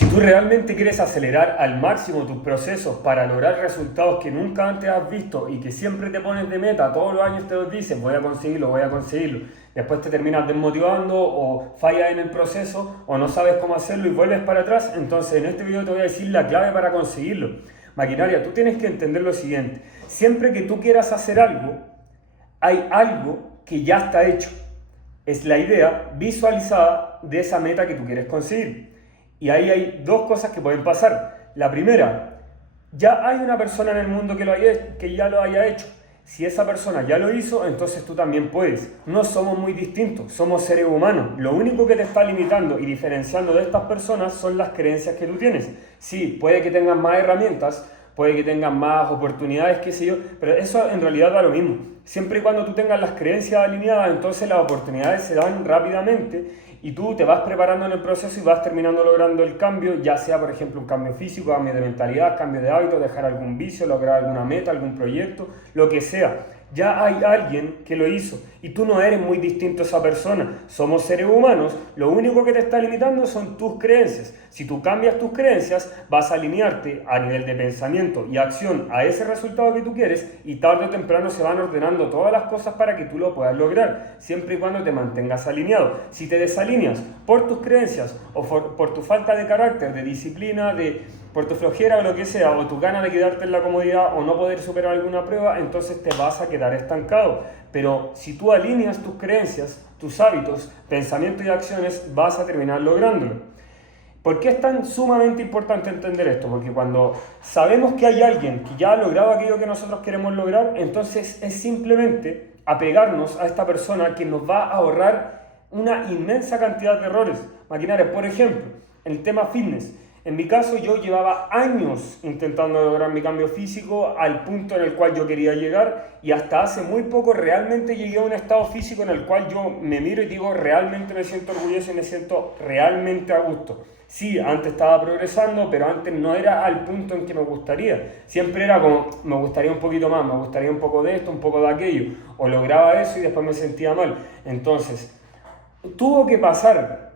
Si tú realmente quieres acelerar al máximo tus procesos para lograr resultados que nunca antes has visto y que siempre te pones de meta, todos los años te lo dices, voy a conseguirlo, después te terminas desmotivando o fallas en el proceso o no sabes cómo hacerlo y vuelves para atrás, entonces en este video te voy a decir la clave para conseguirlo. Maquinaria, tú tienes que entender lo siguiente, siempre que tú quieras hacer algo, hay algo que ya está hecho. Es la idea visualizada de esa meta que tú quieres conseguir. Y ahí hay dos cosas que pueden pasar. La primera, ya hay una persona en el mundo que ya lo haya hecho. Si esa persona ya lo hizo, entonces tú también puedes. No somos muy distintos, somos seres humanos. Lo único que te está limitando y diferenciando de estas personas son las creencias que tú tienes. Sí, puede que tengan más herramientas, puede que tengan más oportunidades, qué sé yo, pero eso en realidad da lo mismo. Siempre y cuando tú tengas las creencias alineadas, entonces las oportunidades se dan rápidamente y tú te vas preparando en el proceso y vas terminando logrando el cambio, ya sea por ejemplo un cambio físico, cambio de mentalidad, cambio de hábito, dejar algún vicio, lograr alguna meta, algún proyecto, lo que sea. Ya hay alguien que lo hizo y tú no eres muy distinto a esa persona. Somos seres humanos, lo único que te está limitando son tus creencias. Si tú cambias tus creencias, vas a alinearte a nivel de pensamiento y acción a ese resultado que tú quieres y tarde o temprano se van ordenando todas las cosas para que tú lo puedas lograr, siempre y cuando te mantengas alineado. Si te desalineas por tus creencias o por tu falta de carácter, de disciplina, por tu flojera o lo que sea, o tu ganas de quedarte en la comodidad o no poder superar alguna prueba, entonces te vas a quedar estancado. Pero si tú alineas tus creencias, tus hábitos, pensamientos y acciones, vas a terminar lográndolo. ¿Por qué es tan sumamente importante entender esto? Porque cuando sabemos que hay alguien que ya ha logrado aquello que nosotros queremos lograr, entonces es simplemente apegarnos a esta persona que nos va a ahorrar una inmensa cantidad de errores. Maquinaria, por ejemplo, en el tema fitness. En mi caso, yo llevaba años intentando lograr mi cambio físico al punto en el cual yo quería llegar y hasta hace muy poco realmente llegué a un estado físico en el cual yo me miro y digo, realmente me siento orgulloso y me siento realmente a gusto. Sí, antes estaba progresando, pero antes no era al punto en que me gustaría. Siempre era como, me gustaría un poquito más, me gustaría un poco de esto, un poco de aquello. O lograba eso y después me sentía mal. Entonces, tuvo que pasar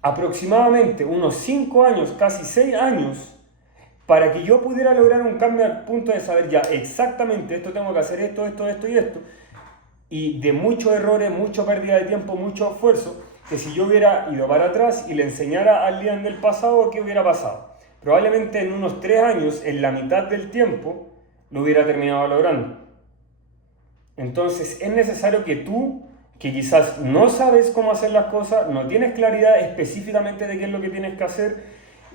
aproximadamente unos 5 años, casi 6 años, para que yo pudiera lograr un cambio al punto de saber ya exactamente esto tengo que hacer, esto y esto, y de muchos errores, mucha pérdida de tiempo, mucho esfuerzo, que si yo hubiera ido para atrás y le enseñara al Liam del pasado, ¿qué hubiera pasado? Probablemente en unos 3 años, en la mitad del tiempo, lo hubiera terminado logrando. Entonces es necesario que tú, que quizás no sabes cómo hacer las cosas, no tienes claridad específicamente de qué es lo que tienes que hacer,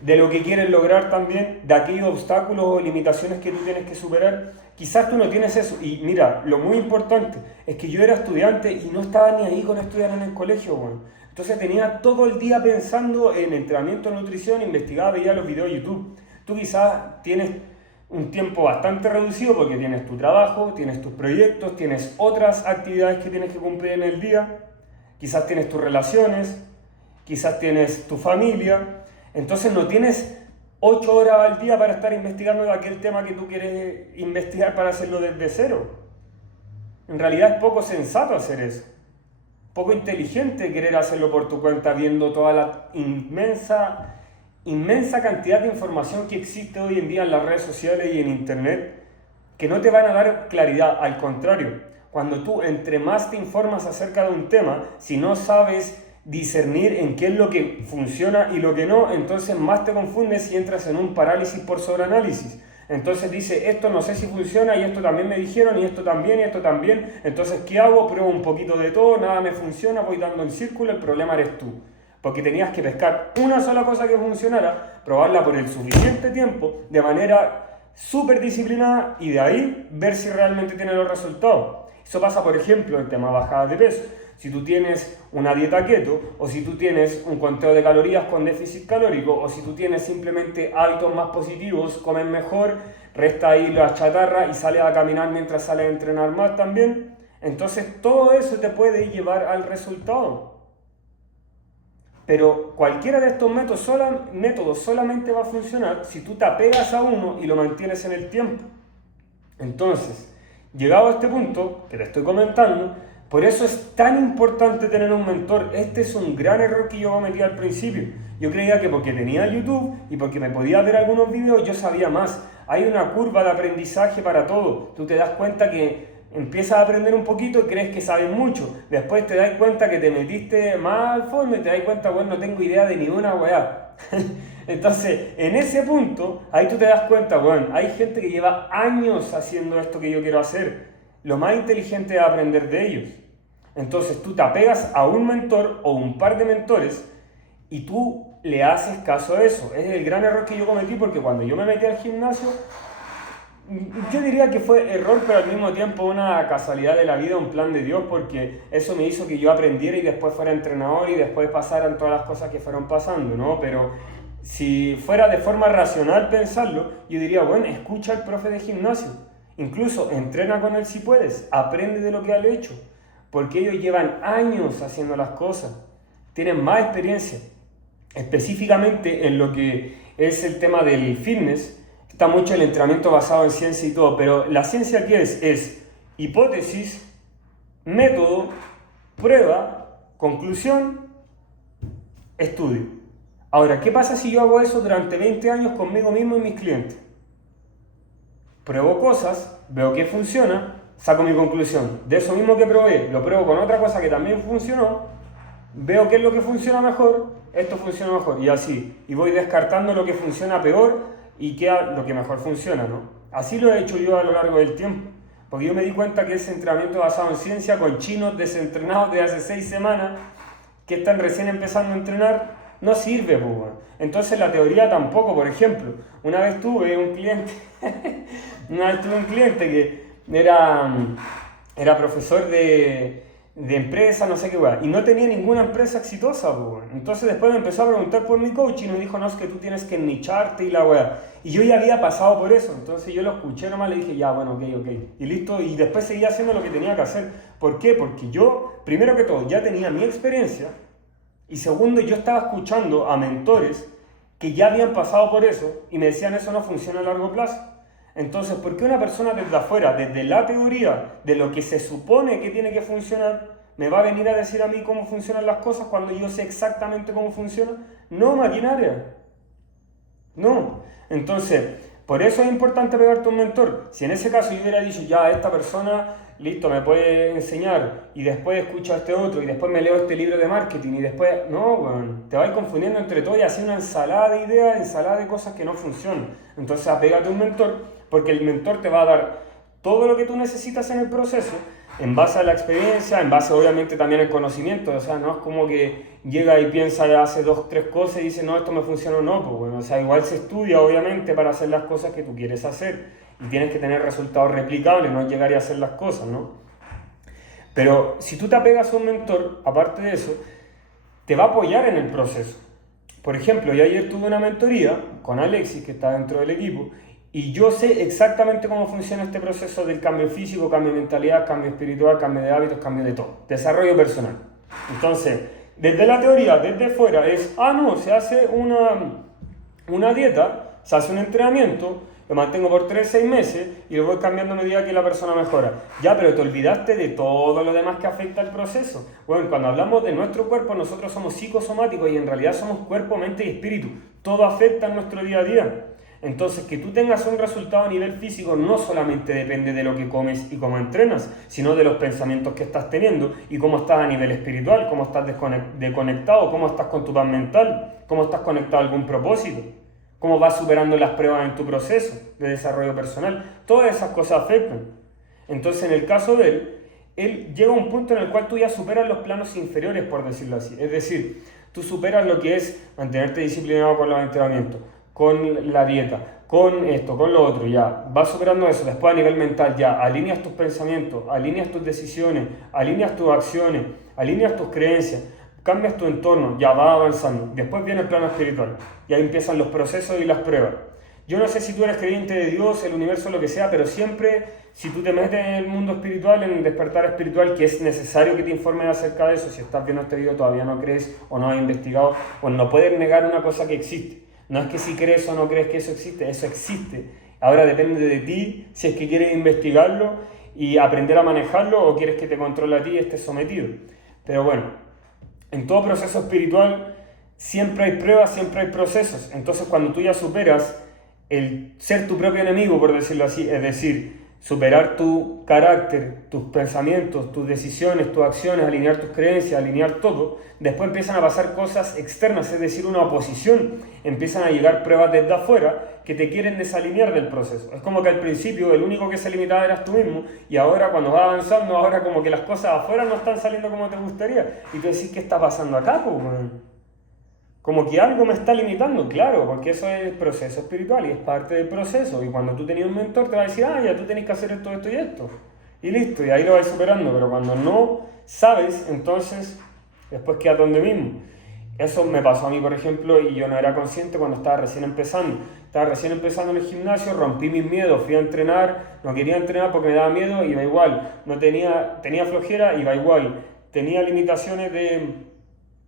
de lo que quieres lograr también, de aquellos obstáculos o limitaciones que tú tienes que superar, quizás tú no tienes eso. Y mira, lo muy importante es que yo era estudiante y no estaba ni ahí con estudiar en el colegio, bueno. Entonces tenía todo el día pensando en entrenamiento, nutrición, investigaba, veía los videos de YouTube. Tú quizás tienes un tiempo bastante reducido porque tienes tu trabajo, tienes tus proyectos, tienes otras actividades que tienes que cumplir en el día, quizás tienes tus relaciones, quizás tienes tu familia, entonces no tienes 8 horas al día para estar investigando de aquel tema que tú quieres investigar para hacerlo desde cero. En realidad es poco sensato hacer eso, poco inteligente querer hacerlo por tu cuenta viendo toda la inmensa cantidad de información que existe hoy en día en las redes sociales y en internet que no te van a dar claridad, al contrario, cuando tú entre más te informas acerca de un tema, si no sabes discernir en qué es lo que funciona y lo que no, entonces más te confundes y entras en un parálisis por sobreanálisis. Entonces dice, esto no sé si funciona y esto también me dijeron y esto también, entonces ¿qué hago? Pruebo un poquito de todo, nada me funciona, voy dando en círculo, el problema eres tú. Porque tenías que pescar una sola cosa que funcionara, probarla por el suficiente tiempo, de manera súper disciplinada y de ahí ver si realmente tiene los resultados. Eso pasa, por ejemplo, en el tema bajada de peso. Si tú tienes una dieta keto, o si tú tienes un conteo de calorías con déficit calórico, o si tú tienes simplemente hábitos más positivos, comes mejor, resta ahí la chatarra y sales a caminar mientras sales a entrenar más también, entonces todo eso te puede llevar al resultado. Pero cualquiera de estos métodos solamente va a funcionar si tú te apegas a uno y lo mantienes en el tiempo. Entonces, llegado a este punto que te estoy comentando, por eso es tan importante tener un mentor. Este es un gran error que yo cometí al principio. Yo creía que porque tenía YouTube y porque me podía ver algunos vídeos yo sabía más. Hay una curva de aprendizaje para todo. Tú te das cuenta que empiezas a aprender un poquito y crees que sabes mucho. Después te das cuenta que te metiste más al fondo y te das cuenta, bueno, no tengo idea de ni una weá. Entonces, en ese punto, ahí tú te das cuenta, bueno, hay gente que lleva años haciendo esto que yo quiero hacer. Lo más inteligente es aprender de ellos. Entonces, tú te apegas a un mentor o un par de mentores y tú le haces caso a eso. Es el gran error que yo cometí porque cuando yo me metí al gimnasio, yo diría que fue error, pero al mismo tiempo una casualidad de la vida, un plan de Dios, porque eso me hizo que yo aprendiera y después fuera entrenador y después pasaran todas las cosas que fueron pasando, ¿no? Pero si fuera de forma racional pensarlo, yo diría, bueno, escucha al profe de gimnasio, incluso entrena con él si puedes, aprende de lo que ha hecho, porque ellos llevan años haciendo las cosas, tienen más experiencia, específicamente en lo que es el tema del fitness. Está mucho el entrenamiento basado en ciencia y todo, pero la ciencia ¿qué es? Es hipótesis, método, prueba, conclusión, estudio. Ahora, ¿qué pasa si yo hago eso durante 20 años conmigo mismo y mis clientes? Pruebo cosas, veo que funciona, saco mi conclusión. De eso mismo que probé, lo pruebo con otra cosa que también funcionó, veo qué es lo que funciona mejor, esto funciona mejor, y así. Y voy descartando lo que funciona peor y queda lo que mejor funciona, ¿no? Así lo he hecho yo a lo largo del tiempo, porque yo me di cuenta que ese entrenamiento basado en ciencia con chinos desentrenados de hace 6 semanas que están recién empezando a entrenar no sirve, pues, bueno. Entonces la teoría tampoco. Por ejemplo, una vez tuve un cliente que era profesor de empresa, no sé qué weá, y no tenía ninguna empresa exitosa, pues. Entonces después me empezó a preguntar por mi coach y me dijo, no, es que tú tienes que nicharte y la weá. Y yo ya había pasado por eso, entonces yo lo escuché nomás, le dije, ya, bueno, ok, y listo, y después seguía haciendo lo que tenía que hacer. ¿Por qué? Porque yo, primero que todo, ya tenía mi experiencia, y segundo, yo estaba escuchando a mentores que ya habían pasado por eso, y me decían, eso no funciona a largo plazo. Entonces, ¿por qué una persona desde afuera, desde la teoría de lo que se supone que tiene que funcionar, me va a venir a decir a mí cómo funcionan las cosas cuando yo sé exactamente cómo funciona? No, maquinaria. No. Entonces, por eso es importante pegarte a un mentor. Si en ese caso yo hubiera dicho, ya, esta persona, listo, me puede enseñar, y después escucho a este otro, y después me leo este libro de marketing, y después, no, bueno, te vas confundiendo entre todo y haciendo una ensalada de ideas, ensalada de cosas que no funcionan. Entonces, apégate a un mentor, porque el mentor te va a dar todo lo que tú necesitas en el proceso, en base a la experiencia, en base obviamente también al conocimiento. O sea, no es como que llega y piensa, hace 2, 3 cosas y dice, no, esto me funciona o no, pues bueno, o sea, igual se estudia obviamente para hacer las cosas que tú quieres hacer, y tienes que tener resultados replicables, no llegar y hacer las cosas, ¿no? Pero si tú te apegas a un mentor, aparte de eso, te va a apoyar en el proceso. Por ejemplo, yo ayer tuve una mentoría con Alexis, que está dentro del equipo, y yo sé exactamente cómo funciona este proceso del cambio físico, cambio de mentalidad, cambio espiritual, cambio de hábitos, cambio de todo. Desarrollo personal. Entonces, desde la teoría, desde fuera, es, no, se hace una dieta, se hace un entrenamiento, lo mantengo por 3, 6 meses y lo voy cambiando a medida que la persona mejora. Ya, pero te olvidaste de todo lo demás que afecta al proceso. Bueno, cuando hablamos de nuestro cuerpo, nosotros somos psicosomáticos y en realidad somos cuerpo, mente y espíritu. Todo afecta en nuestro día a día. Entonces, que tú tengas un resultado a nivel físico no solamente depende de lo que comes y cómo entrenas, sino de los pensamientos que estás teniendo y cómo estás a nivel espiritual, cómo estás desconectado, cómo estás con tu paz mental, cómo estás conectado a algún propósito, cómo vas superando las pruebas en tu proceso de desarrollo personal. Todas esas cosas afectan. Entonces, en el caso de él llega a un punto en el cual tú ya superas los planos inferiores, por decirlo así. Es decir, tú superas lo que es mantenerte disciplinado con los entrenamientos, con la dieta, con esto, con lo otro, ya, vas superando eso. Después a nivel mental, ya, alineas tus pensamientos, alineas tus decisiones, alineas tus acciones, alineas tus creencias, cambias tu entorno, ya va avanzando. Después viene el plano espiritual, y ahí empiezan los procesos y las pruebas. Yo no sé si tú eres creyente de Dios, el universo, lo que sea, pero siempre, si tú te metes en el mundo espiritual, en el despertar espiritual, que es necesario que te informes acerca de eso, si estás viendo este video todavía no crees o no has investigado, pues no puedes negar una cosa que existe. No es que si crees o no crees que eso existe. Ahora depende de ti si es que quieres investigarlo y aprender a manejarlo o quieres que te controle a ti y estés sometido. Pero bueno, en todo proceso espiritual siempre hay pruebas, siempre hay procesos. Entonces cuando tú ya superas el ser tu propio enemigo, por decirlo así, es decir, superar tu carácter, tus pensamientos, tus decisiones, tus acciones, alinear tus creencias, alinear todo, después empiezan a pasar cosas externas, es decir, una oposición. Empiezan a llegar pruebas desde afuera que te quieren desalinear del proceso. Es como que al principio el único que se limitaba eras tú mismo, y ahora cuando vas avanzando, ahora como que las cosas afuera no están saliendo como te gustaría. Y tú decís, ¿qué está pasando acá, po, man? Como que algo me está limitando, claro, porque eso es proceso espiritual y es parte del proceso. Y cuando tú tenías un mentor te va a decir, ah, ya tú tenés que hacer esto, esto y esto. Y listo, y ahí lo vas superando. Pero cuando no sabes, entonces después quedas donde mismo. Eso me pasó a mí, por ejemplo, y yo no era consciente cuando estaba recién empezando. Estaba recién empezando en el gimnasio, rompí mis miedos, fui a entrenar, no quería entrenar porque me daba miedo, iba igual. No tenía flojera, iba igual. Tenía limitaciones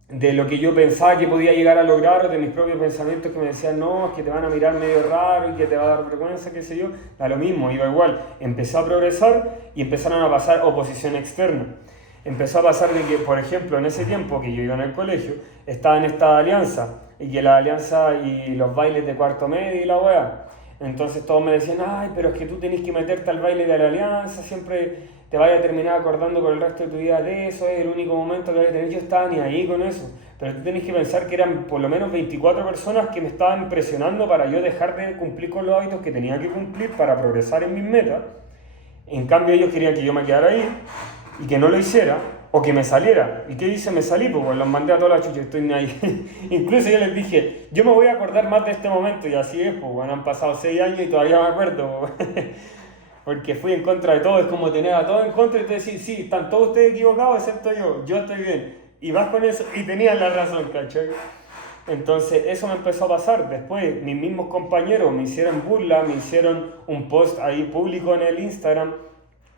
de lo que yo pensaba que podía llegar a lograr, o de mis propios pensamientos que me decían, no, es que te van a mirar medio raro y que te va a dar vergüenza, qué sé yo, da lo mismo, iba igual. Empecé a progresar y empezaron a pasar oposición externa. Empezó a pasar de que, por ejemplo, en ese tiempo que yo iba en el colegio, estaba en esta alianza, y que la alianza y los bailes de cuarto medio y la wea. Entonces todos me decían, ay, pero es que tú tenés que meterte al baile de la alianza, siempre te vayas a terminar acordando por el resto de tu vida de eso, es el único momento que vas a tener. Yo estaba ni ahí con eso, pero tú tenés que pensar que eran por lo menos 24 personas que me estaban presionando para yo dejar de cumplir con los hábitos que tenía que cumplir para progresar en mis metas. En cambio ellos querían que yo me quedara ahí y que no lo hiciera, o que me saliera. ¿Y qué hice? Me salí, pues los mandé a toda la chucha, estoy ni ahí. Incluso yo les dije, yo me voy a acordar más de este momento, y así es, pues bueno, han pasado 6 años y todavía me acuerdo. Porque fui en contra de todo, es como tener a todos en contra y te decís, sí, están todos ustedes equivocados excepto yo estoy bien. Y vas con eso y tenías la razón, ¿cachai? Entonces eso me empezó a pasar. Después mis mismos compañeros me hicieron burla, me hicieron un post ahí público en el Instagram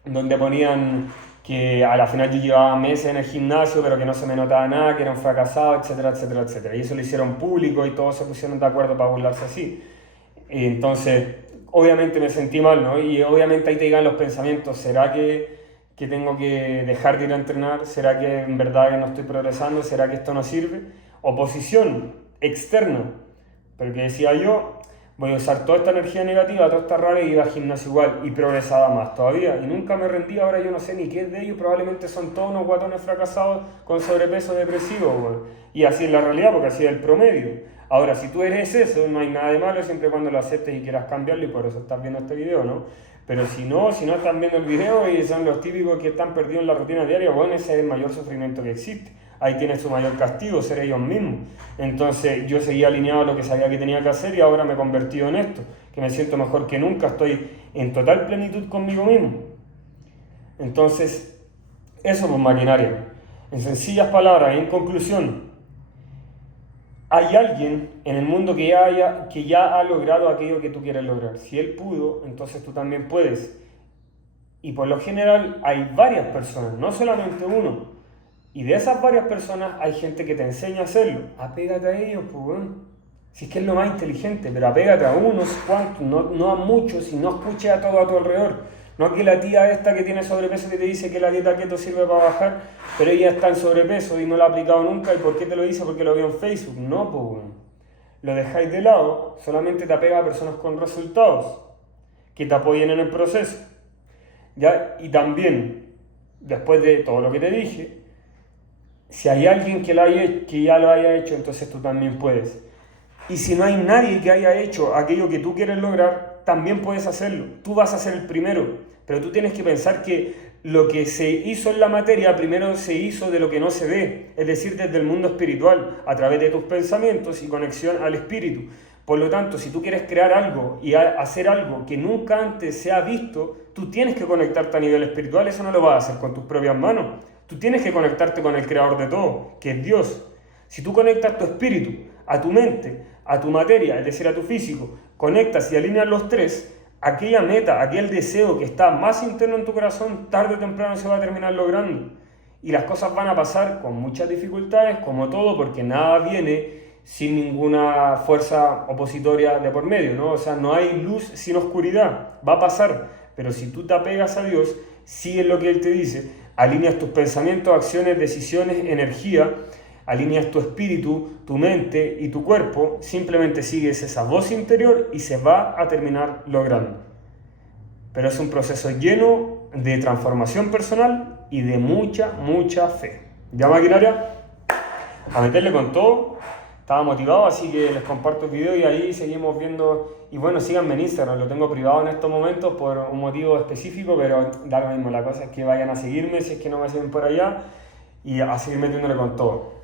donde ponían que a la final yo llevaba meses en el gimnasio pero que no se me notaba nada, que era un fracasado, etcétera, etcétera, etcétera. Y eso lo hicieron público y todos se pusieron de acuerdo para burlarse así. Y entonces obviamente me sentí mal, ¿no? Y obviamente ahí te llegan los pensamientos, ¿será que tengo que dejar de ir a entrenar? ¿Será que en verdad no estoy progresando? ¿Será que esto no sirve? Oposición externa, pero que decía yo, voy a usar toda esta energía negativa, toda esta rabia, y iba al gimnasio igual y progresaba más todavía y nunca me rendí. Ahora yo no sé ni qué es de ellos, probablemente son todos unos guatones fracasados con sobrepeso depresivo, güey. Y así es la realidad, porque así es el promedio. Ahora, si tú eres eso, no hay nada de malo siempre y cuando lo aceptes y quieras cambiarlo, y por eso estás viendo este video, ¿no? Pero si no están viendo el video y son los típicos que están perdidos en la rutina diaria, bueno, ese es el mayor sufrimiento que existe. Ahí tiene su mayor castigo, ser ellos mismos. Entonces yo seguía alineado a lo que sabía que tenía que hacer y ahora me he convertido en esto, que me siento mejor que nunca, estoy en total plenitud conmigo mismo. Entonces, eso pues maquinaria. En sencillas palabras, en conclusión, hay alguien en el mundo que ya ha logrado aquello que tú quieres lograr. Si él pudo, entonces tú también puedes. Y por lo general hay varias personas, no solamente uno. Y de esas varias personas hay gente que te enseña a hacerlo. Apégate a ellos, pues, bueno. Si es que es lo más inteligente, pero apégate a unos cuantos, no a muchos, y no escuches a todo a tu alrededor. No que la tía esta que tiene sobrepeso que te dice que la dieta keto sirve para bajar, pero ella está en sobrepeso y no la ha aplicado nunca. ¿Y por qué te lo dice? Porque lo vio en Facebook. No, pues, bueno. Lo dejáis de lado, solamente te apega a personas con resultados, que te apoyen en el proceso. ¿Ya? Y también, después de todo lo que te dije, si hay alguien que ya lo haya hecho, entonces tú también puedes. Y si no hay nadie que haya hecho aquello que tú quieres lograr, también puedes hacerlo. Tú vas a ser el primero, pero tú tienes que pensar que lo que se hizo en la materia primero se hizo de lo que no se ve, es decir, desde el mundo espiritual, a través de tus pensamientos y conexión al espíritu. Por lo tanto, si tú quieres crear algo y hacer algo que nunca antes se ha visto, tú tienes que conectarte a nivel espiritual. Eso no lo vas a hacer con tus propias manos. Tú tienes que conectarte con el creador de todo, que es Dios. Si tú conectas tu espíritu a tu mente, a tu materia, es decir, a tu físico, conectas y alineas los tres, aquella meta, aquel deseo que está más interno en tu corazón, tarde o temprano se va a terminar logrando. Y las cosas van a pasar con muchas dificultades, como todo, porque nada viene sin ninguna fuerza opositoria de por medio, ¿no? O sea, no hay luz sin oscuridad, va a pasar. Pero si tú te apegas a Dios, sigues lo que Él te dice, alineas tus pensamientos, acciones, decisiones, energía, alineas tu espíritu, tu mente y tu cuerpo, simplemente sigues esa voz interior y se va a terminar logrando. Pero es un proceso lleno de transformación personal y de mucha, mucha fe. Ya, maquinaria, a meterle con todo. Estaba motivado, así que les comparto el video y ahí seguimos viendo. Y bueno, síganme en Instagram, lo tengo privado en estos momentos por un motivo específico, pero da lo mismo. La cosa es que vayan a seguirme si es que no me siguen por allá y a seguir metiéndole con todo.